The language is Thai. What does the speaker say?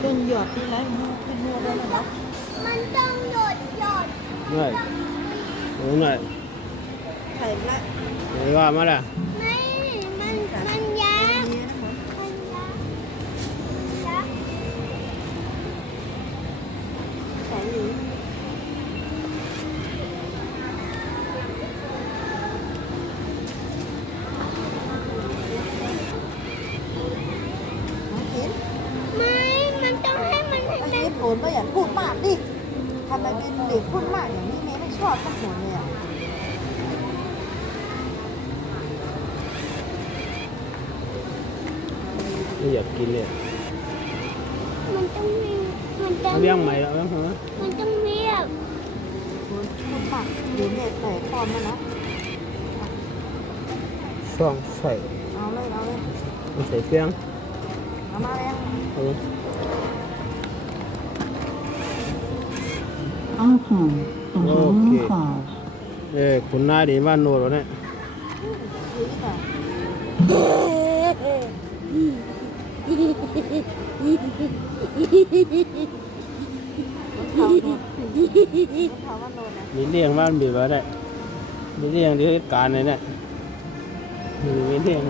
เป็นหยอดที่ไรเป็นนัวได้แล้วเนาะมันต้องหยดนี่ดูหน่อยไข่ละนี่ว่ามาแล้วไม่มันยักษ์มันยักษ์ไข่หรือไม่มันต้องให้มันให้ ไอ้โผล่ไม่อยากพูดมากดิทำไมเป็นเด็กพูดมากอย่างนี้แม่ไม่ชอบสักหัวเลยอ่ะไม่อยากกินเลยมันต้องเลี้ยงใหม่แล้วเหรอมันต้องเรียบพูดมากเดี๋ยวแม่ใส่คอมมานะช่องใส่ เอาเลยใส่เพียงเอามาแล้ว阿汉等候好。คุณนายดีบ้านโน่นเนี่ยมีเลี้ยงบ้านบีบอะไรมีเลี้ยงที่การเลยเนี่ยมีเลี้ยง